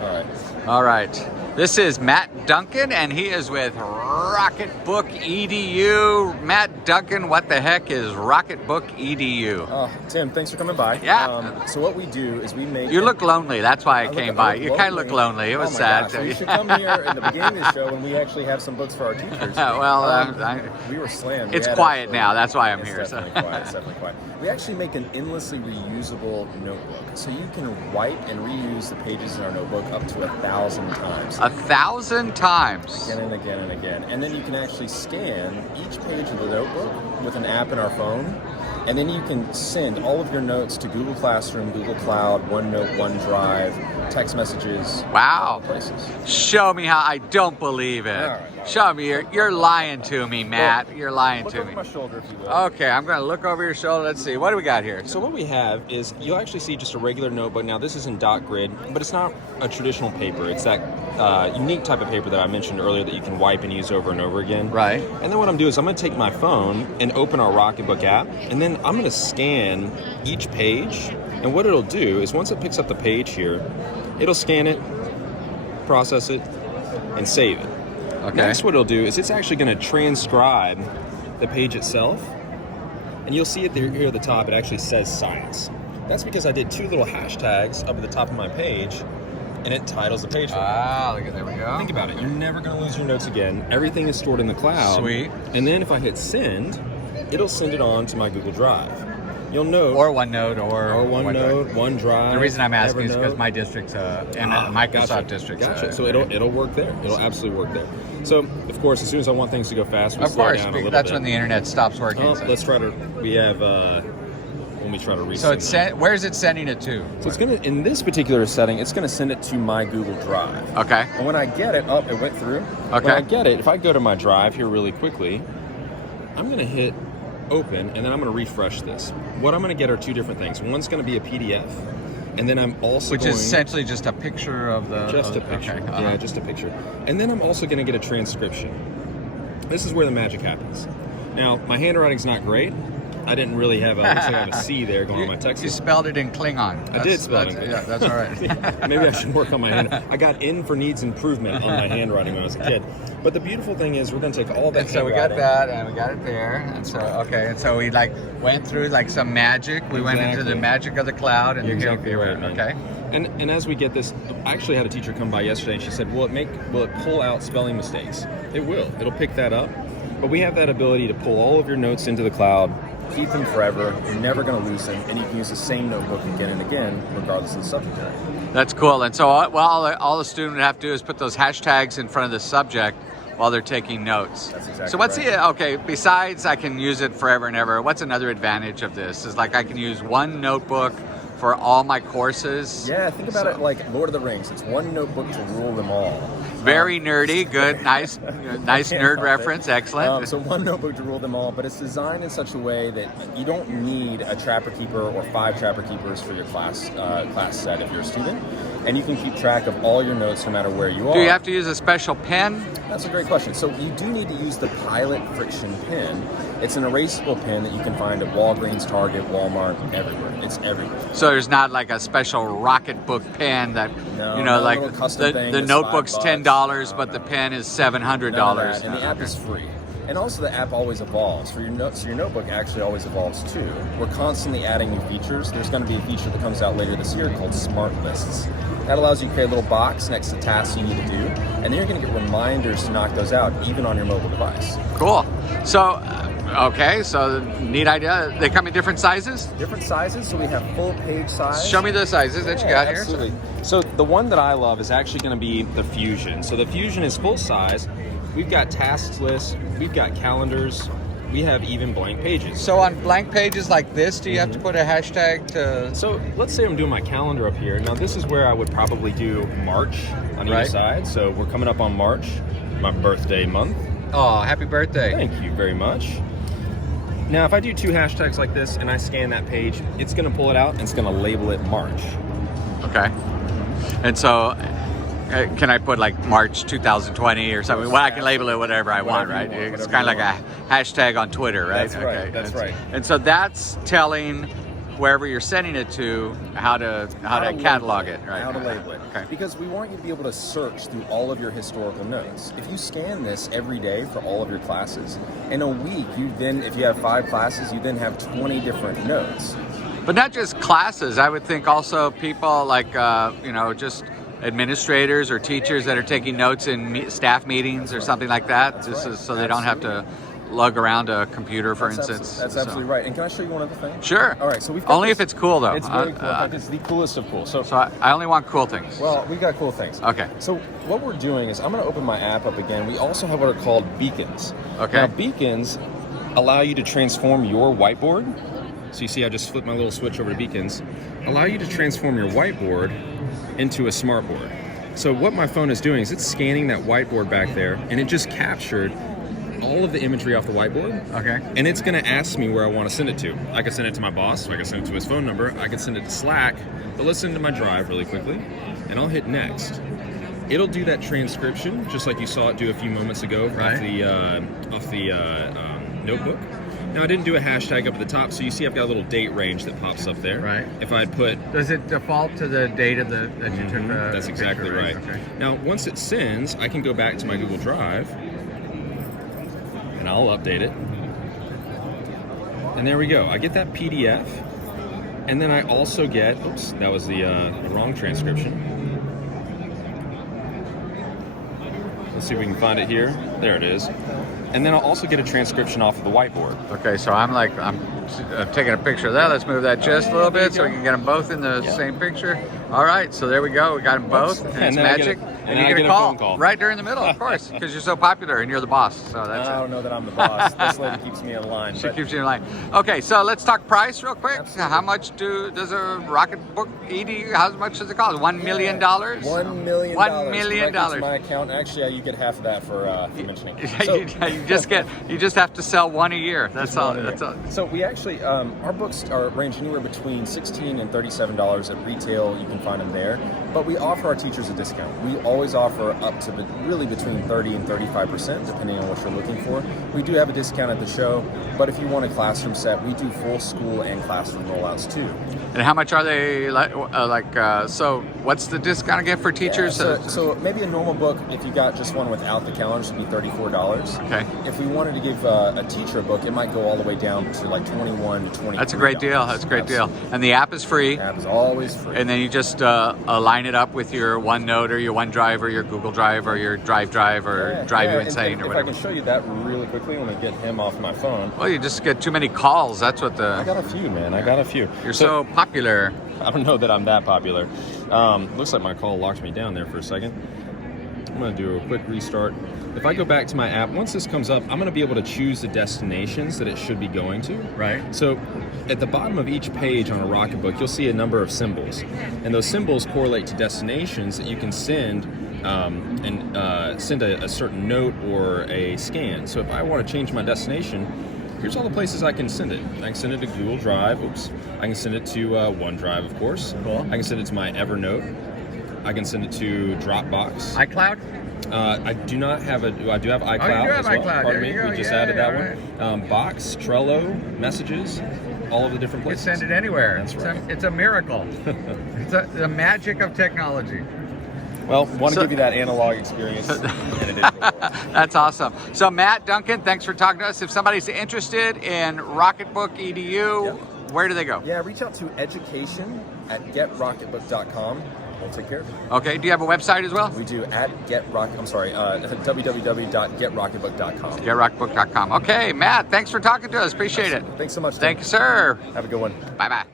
All right. All right. This is Matt Duncan, and he is with Rocketbook EDU. Matt Duncan, what the heck is Rocketbook EDU? Tim, thanks for coming by. Yeah. So what we do is we make... You look lonely. That's why I came by. You kind of look lonely. It was sad. Gosh, you should come here at the beginning of the show when we actually have some books for our teachers. Well, we were slammed. It's quiet now. That's why I'm here. It's definitely quiet. It's definitely quiet. We actually make an endlessly reusable notebook. So you can wipe and reuse the pages in our notebook up to 1,000 times. 1,000 times. Again and again and again. And then you can actually scan each page of the notebook with an app in our phone. And then you can send all of your notes to Google Classroom, Google Cloud, OneNote, OneDrive, text messages. Wow. Places. Show me how. I don't believe it. All right. Show me. You're lying to me, Matt. Well, you're lying look to over me. my shoulder, if you will. Okay, I'm going to look over your shoulder. Let's see. What do we got here? So what we have is, you'll actually see just a regular notebook. Now this is in dot grid, but it's not a traditional paper. It's that unique type of paper that I mentioned earlier that you can wipe and use over and over again. Right. And then what I'm doing is I'm going to take my phone and open our Rocketbook app, and then I'm going to scan each page. And what it'll do is once it picks up the page here, it'll scan it, process it, and save it. Okay. Next, what it'll do is it's actually going to transcribe the page itself. And you'll see it there, here at the top, it actually says science. That's because I did two little hashtags up at the top of my page, and it titles the page. Ah, look at there we go. Think about it. You're never going to lose your notes again. Everything is stored in the cloud. Sweet. And then if I hit send, it'll send it on to my Google Drive. You'll note. Or OneNote or OneNote, OneDrive. The reason I'm asking is because Evernote. my district's Microsoft Gotcha. district. Gotcha. So it'll work there. It'll absolutely work there. So of course, as soon as I want things to go fast, we Of slow course, down a little that's bit. when the internet stops working. Oh, let's try to. We have. When we try to resend. So it's where's it sending it to? So it's gonna, in this particular setting, it's gonna send it to my Google Drive. Okay. And when I get it, it went through. Okay. When I get it, if I go to my Drive here really quickly, I'm gonna hit open, and then I'm gonna refresh this. What I'm gonna get are two different things. One's gonna be a PDF, and then I'm also Which is essentially just a picture of the... just a picture. Okay. Yeah, just a picture. And then I'm also gonna get a transcription. This is where the magic happens. Now, my handwriting's not great. I didn't really have looks like I have a C there going on my text. You spelled it in Klingon. I did spell it in Klingon. Yeah, that's all right. Maybe I should work on my hand. I got in for needs improvement on my handwriting when I was a kid. But the beautiful thing is we're going to take all that. And so we got that, and we got it there. And so and so we went through some magic. We went into the magic of the cloud, and You're exactly right, man. Okay. And as we get this, I actually had a teacher come by yesterday, and she said, "Will it pull out spelling mistakes?" It will. It'll pick that up. But we have that ability to pull all of your notes into the cloud. Keep them forever. You're never going to lose them, and you can use the same notebook again and again, regardless of the subject area. That's cool. And so all the student would have to do is put those hashtags in front of the subject while they're taking notes. That's exactly so what's right. besides I can use it forever and ever, what's another advantage of this? Is I can use one notebook for all my courses. Yeah, think about it like Lord of the Rings. It's one notebook to rule them all. Very nerdy, good, nice nerd reference, excellent. So one notebook to rule them all, but it's designed in such a way that you don't need a trapper keeper or 5 trapper keepers for your class set if you're a student, and you can keep track of all your notes no matter where you are. Do you have to use a special pen? That's a great question. So you do need to use the Pilot Friction pen. It's an erasable pen that you can find at Walgreens, Target, Walmart, everywhere. It's everywhere. So there's not like a special Rocketbook pen that, the notebook's $10, but the pen is $700. And the app is free. And also the app always evolves. For your notes, your notebook actually always evolves too. We're constantly adding new features. There's going to be a feature that comes out later this year called Smart Lists. That allows you to create a little box next to tasks you need to do, and then you're going to get reminders to knock those out even on your mobile device. Cool. So, so neat idea. They come in different sizes? Different sizes, so we have full page size. Show me the sizes that you got here. Absolutely. So the one that I love is actually going to be the Fusion. So the Fusion is full size. We've got tasks lists, we've got calendars, we have even blank pages. So on blank pages like this, do you have to put a hashtag to... So let's say I'm doing my calendar up here. Now this is where I would probably do March on either side. So we're coming up on March, my birthday month. Oh, happy birthday. Thank you very much. Now if I do 2 hashtags like this and I scan that page, it's going to pull it out and it's going to label it March. Okay. And so... can I put March 2020 or something? Well, I can label it whatever I want, right? It's kind of like a hashtag on Twitter, right? That's right. That's right. And so that's telling wherever you're sending it to, how to catalog it, right? How to label it. Okay. Because we want you to be able to search through all of your historical notes. If you scan this every day for all of your classes, in a week, if you have 5 classes, you then have 20 different notes. But not just classes. I would think also people like, just administrators or teachers that are taking notes in staff meetings or something like that. This is so they don't have to lug around a computer, for instance. That's absolutely right. And can I show you one other thing? Sure. All right, so we've got only if it's cool, though. It's very cool. In fact, it's the coolest of cool. So I only want cool things. Well, we got cool things. Okay. So what we're doing is I'm going to open my app up again. We also have what are called beacons. Okay. Now, beacons allow you to transform your whiteboard. So you see I just flipped my little switch over to beacons. Allow you to transform your whiteboard into a smartboard. So what my phone is doing is it's scanning that whiteboard back there, and it just captured all of the imagery off the whiteboard. Okay. And it's going to ask me where I want to send it to. I could send it to my boss, I could send it to his phone number, I could send it to Slack, but let's send it to my Drive really quickly, and I'll hit next. It'll do that transcription, just like you saw it do a few moments ago off the notebook. Now I didn't do a hashtag up at the top, so you see I've got a little date range that pops up there. Right. If I'd put... Does it default to the date of that you took the That's exactly picture, right. Okay. Now once it sends, I can go back to my Google Drive, and I'll update it. And there we go. I get that PDF, and then I also get, oops, that was the wrong transcription. Let's see if we can find it here. There it is. And then I'll also get a transcription off of the whiteboard. Okay, so I'm taking a picture of that. Let's move that just a little bit so we can get them both in the same picture. All right, so there we go. We got them both, and it's magic. And you get a call right there in the middle, of course, because you're so popular and you're the boss. So that's I don't know that I'm the boss. This lady keeps me in line. She keeps you in line. Okay, so let's talk price real quick. Absolutely. How much does a Rocketbook EDU? How much does it cost? $1 million. $1 million. $1 million. To my account. Actually, you get half of that for mentioning. So, you just have to sell one a year. That's all. That's all. So we actually our books range anywhere between $16 and $37 at retail. You can find them there. But we offer our teachers a discount. We always offer up to really between 30 and 35%, depending on what you're looking for. We do have a discount at the show, but if you want a classroom set, we do full school and classroom rollouts too. And how much are they so what's the discount again for teachers? So maybe a normal book, if you got just one without the calendars, would be $34. Okay. If we wanted to give a teacher a book, it might go all the way down to like $21 to $23. That's a great deal. That's a great deal. And the app is free. The app is always free. And then you just line it up with your OneNote or your OneDrive or your Google Drive or your Drive or Drive You Insane or whatever. If I can show you that really quickly when I get him off my phone. Well, you just get too many calls. That's what I got a few, man. I got a few. You're so popular. I don't know that I'm that popular. Looks like my call locked me down there for a second. I'm going to do a quick restart. If I go back to my app, once this comes up, I'm going to be able to choose the destinations that it should be going to. Right. So at the bottom of each page on a Rocketbook, you'll see a number of symbols. And those symbols correlate to destinations that you can send send a certain note or a scan. So if I want to change my destination, here's all the places I can send it. I can send it to Google Drive. Oops. I can send it to OneDrive, of course. Cool. I can send it to my Evernote. I can send it to Dropbox. iCloud? I do not have I do have iCloud. Oh, you do have as well. iCloud. Pardon me. We just added that one. Box, Trello, Messages, all of the different places. You send it anywhere. That's right. It's a miracle. It's the magic of technology. Well, want to give you that analog experience in a digital world. That's awesome. So Matt Duncan, thanks for talking to us. If somebody's interested in Rocketbook EDU, where do they go? Yeah, reach out to education@getrocketbook.com. We'll take care of it. Okay. Do you have a website as well? We do at www.getrocketbook.com. Getrocketbook.com. Okay, Matt, thanks for talking to us. Appreciate it. Thanks so much, Tim. Thank you, sir. Have a good one. Bye-bye.